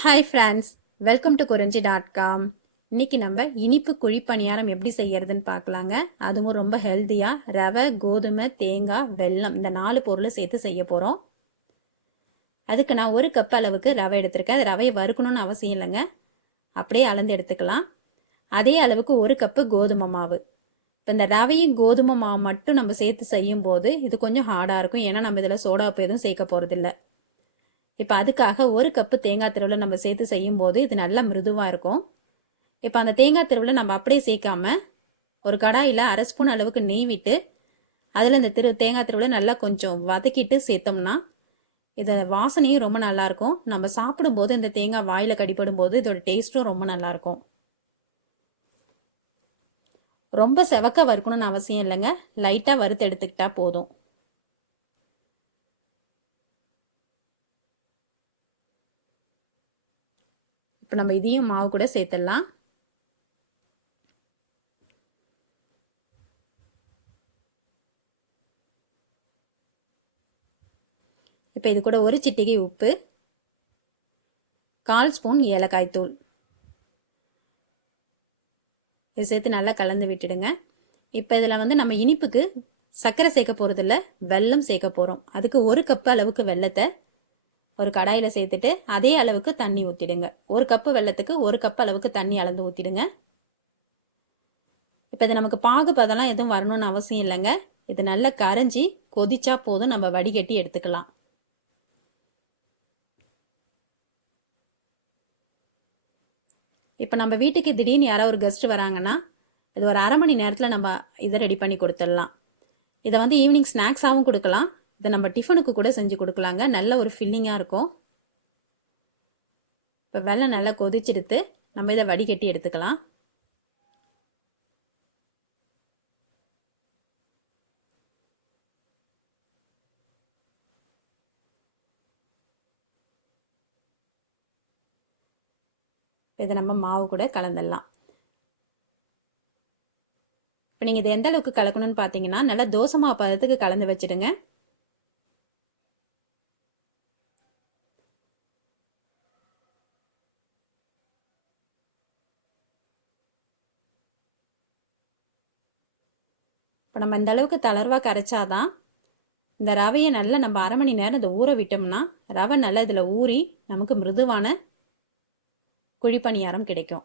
Hi friends, welcome to குறிஞ்சி.com. இன்னைக்கு நம்ம இனிப்பு குழி பணியாரம் எப்படி செய்யறதுன்னு பார்க்கலாங்க. அதுவும் ரொம்ப ஹெல்த்தியா ரவை, கோதுமை, தேங்காய், வெல்லம் இந்த 4 பொருளை சேர்த்து செய்ய போறோம். அதுக்கு நான் 1 கப் அளவுக்கு ரவை எடுத்திருக்கேன். அது ரவையை வறுக்கணும்னு அவசியம் இல்லைங்க, அப்படியே அளந்து எடுத்துக்கலாம். அதே அளவுக்கு 1 கப்பு கோதுமை மாவு. இப்போ இந்த ரவையும் கோதுமை மாவு மட்டும் நம்ம சேர்த்து செய்யும் போது இது கொஞ்சம் ஹார்டாக இருக்கும், ஏன்னா நம்ம இதில் சோடா உப்பு எதுவும் சேர்க்க போறதில்லை. இப்போ அதுக்காக 1 கப்பு தேங்காய் திருவலை நம்ம சேர்த்து செய்யும் போது இது நல்லா மிருதுவாக இருக்கும். இப்போ அந்த தேங்காய் திருவலை நம்ம அப்படியே சேர்க்காம ஒரு கடாயில் 1/2 ஸ்பூன் அளவுக்கு நெய் விட்டு அதில் இந்த தேங்காய் திருவலை நல்லா கொஞ்சம் வதக்கிட்டு சேர்த்தோம்னா இதை வாசனையும் ரொம்ப நல்லாயிருக்கும். நம்ம சாப்பிடும்போது இந்த தேங்காய் வாயில் கடிப்படும் போது இதோட டேஸ்ட்டும் ரொம்ப நல்லாயிருக்கும். ரொம்ப செவக்க வறுக்கணும்னு அவசியம் இல்லைங்க, லைட்டாக வறுத்து எடுத்துக்கிட்டா போதும். இப்போ நம்ம இதையும் மாவு கூட சேர்த்துடலாம். இப்போ இது கூட 1 சிட்டிகை உப்பு, 1/4 ஸ்பூன் ஏலக்காய் தூள் இது சேர்த்து நல்லா கலந்து விட்டுடுங்க. இப்போ இதில் வந்து நம்ம இனிப்புக்கு சர்க்கரை சேர்க்க போகிறதில்ல, வெல்லம் சேர்க்க போகிறோம். அதுக்கு 1 கப் அளவுக்கு வெல்லத்தை ஒரு கடாயில் சேர்த்துட்டு அதே அளவுக்கு தண்ணி ஊற்றிடுங்க. 1 கப்பு வெல்லத்துக்கு 1 கப் அளவுக்கு தண்ணி அளந்து ஊற்றிடுங்க. இப்போ இது நமக்கு பாகு பதெல்லாம் எதுவும் வரணும்னு அவசியம் இல்லைங்க, இது நல்லா கரைஞ்சி கொதிச்சா போதும், நம்ம வடிகட்டி எடுத்துக்கலாம். இப்போ நம்ம வீட்டுக்கு திடீர்னு யாராவது ஒரு கெஸ்ட் வராங்கன்னா இது ஒரு 1/2 மணி நேரத்தில் நம்ம இதை ரெடி பண்ணி கொடுத்துடலாம். இதை வந்து ஈவினிங் ஸ்நாக்ஸாகவும் கொடுக்கலாம், இதை நம்ம டிஃபனுக்கு கூட செஞ்சு கொடுக்கலாங்க, நல்ல ஒரு ஃபில்லிங்காக இருக்கும். இப்போ வெல்லம் நல்லா கொதிச்செடுத்து நம்ம இதை வடிகட்டி எடுத்துக்கலாம். இதை நம்ம மாவு கூட கலந்துடலாம். இப்போ நீங்கள் இதை எந்த அளவுக்கு கலக்கணும்னு பார்த்தீங்கன்னா நல்லா தோசை மாவு பதத்துக்கு கலந்து வச்சுடுங்க. இப்போ நம்ம இந்த அளவுக்கு தளர்வாக கரைச்சாதான் இந்த ரவையை நல்லா நம்ம 1/2 மணி நேரம் இதை ஊற விட்டோம்னா ரவை நல்லா இதில் ஊறி நமக்கு மிருதுவான குழிப்பணியாரம் கிடைக்கும்.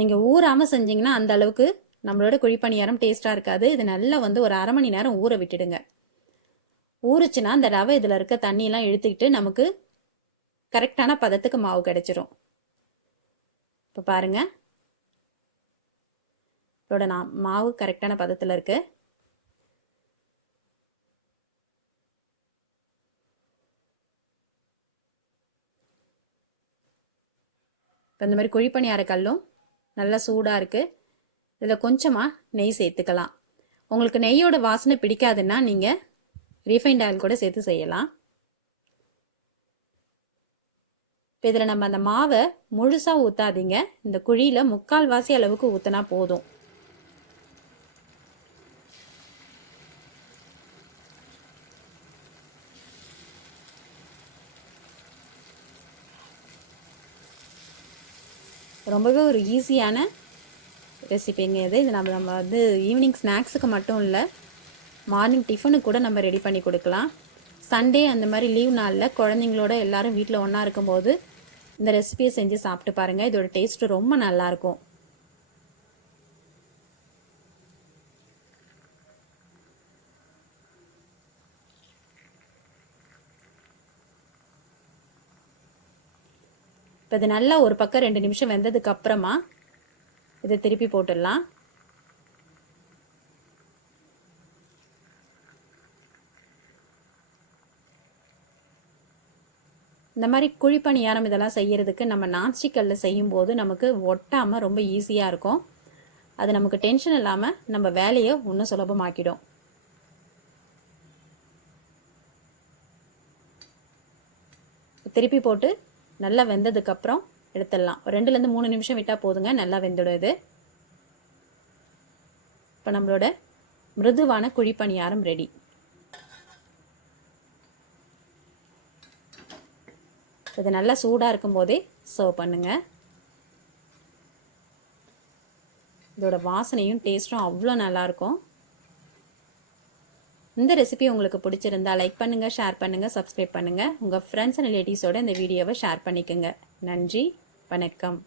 நீங்கள் ஊறாமல் செஞ்சீங்கன்னா அந்த அளவுக்கு நம்மளோட குழிப்பணியாரம் டேஸ்ட்டாக இருக்காது. இது நல்லா வந்து ஒரு 1/2 மணி நேரம் ஊற விட்டுடுங்க. ஊறுச்சுன்னா இந்த ரவை இதில் இருக்க தண்ணியெல்லாம் இழுத்துக்கிட்டு நமக்கு கரெக்டான பதத்துக்கு மாவு கிடைச்சிரும். இப்போ பாருங்க, இதோட மாவு கரெக்டான பதத்தில் இருக்கு. இப்போ இந்த மாதிரி குழிப்பணியார கல்லும் நல்லா சூடாக இருக்குது. இதில் கொஞ்சமாக நெய் சேர்த்துக்கலாம். உங்களுக்கு நெய்யோட வாசனை பிடிக்காதுன்னா நீங்கள் ரீஃபைண்ட் ஆயில் கூட சேர்த்து செய்யலாம். இப்போ இதில் நம்ம அந்த மாவை முழுசாக ஊற்றாதீங்க, இந்த குழியில் 3/4 வாசி அளவுக்கு ஊற்றினா போதும். ரொம்பவே ஒரு ஈஸியான ரெசிபிங்க இது. நம்ம வந்து ஈவினிங் ஸ்நாக்ஸுக்கு மட்டும் இல்லை, மார்னிங் டிஃபனுக்கு கூட நம்ம ரெடி பண்ணி கொடுக்கலாம். சண்டே அந்த மாதிரி லீவ் நாளில் குழந்தைங்களோட எல்லாரும் வீட்டில் ஒன்றா இருக்கும்போது இந்த ரெசிபியை செஞ்சு சாப்பிட்டு பாருங்கள், இதோட டேஸ்ட்டு ரொம்ப நல்லாயிருக்கும். இப்போ இது நல்லா ஒரு பக்கம் 2 நிமிஷம் வெந்ததுக்கு அப்புறமா இதை திருப்பி போட்டுடலாம். இந்த மாதிரி குழிப்பணியாரம் இதெல்லாம் செய்யறதுக்கு நம்ம நான்ஸ்டிக் கல்லில் செய்யும்போது நமக்கு ஒட்டாமல் ரொம்ப ஈஸியாக இருக்கும். அது நமக்கு டென்ஷன் இல்லாமல் நம்ம வேலையை இன்னும் சுலபமாக்கிடும். திருப்பி போட்டு நல்லா வெந்ததுக்கப்புறம் எடுத்துடலாம். 2லேருந்து 3 நிமிஷம் விட்டால் போதுங்க, நல்லா வெந்துடும் இது. இப்போ நம்மளோட மிருதுவான குழிப்பணியாரம் ரெடி. இது நல்லா சூடாக இருக்கும் போதே சர்வ் பண்ணுங்கள். இதோட வாசனையும் டேஸ்ட்டும் அவ்வளோ நல்லாயிருக்கும். இந்த ரெசிபி உங்களுக்கு பிடிச்சிருந்தா லைக் பண்ணுங்கள், ஷேர் பண்ணுங்கள், சப்ஸ்கிரைப் பண்ணுங்கள். உங்கள் ஃப்ரெண்ட்ஸ் அண்ட் ரிலேட்டிவ்ஸோட இந்த வீடியோவை ஷேர் பண்ணிக்கோங்க. நன்றி, வணக்கம்.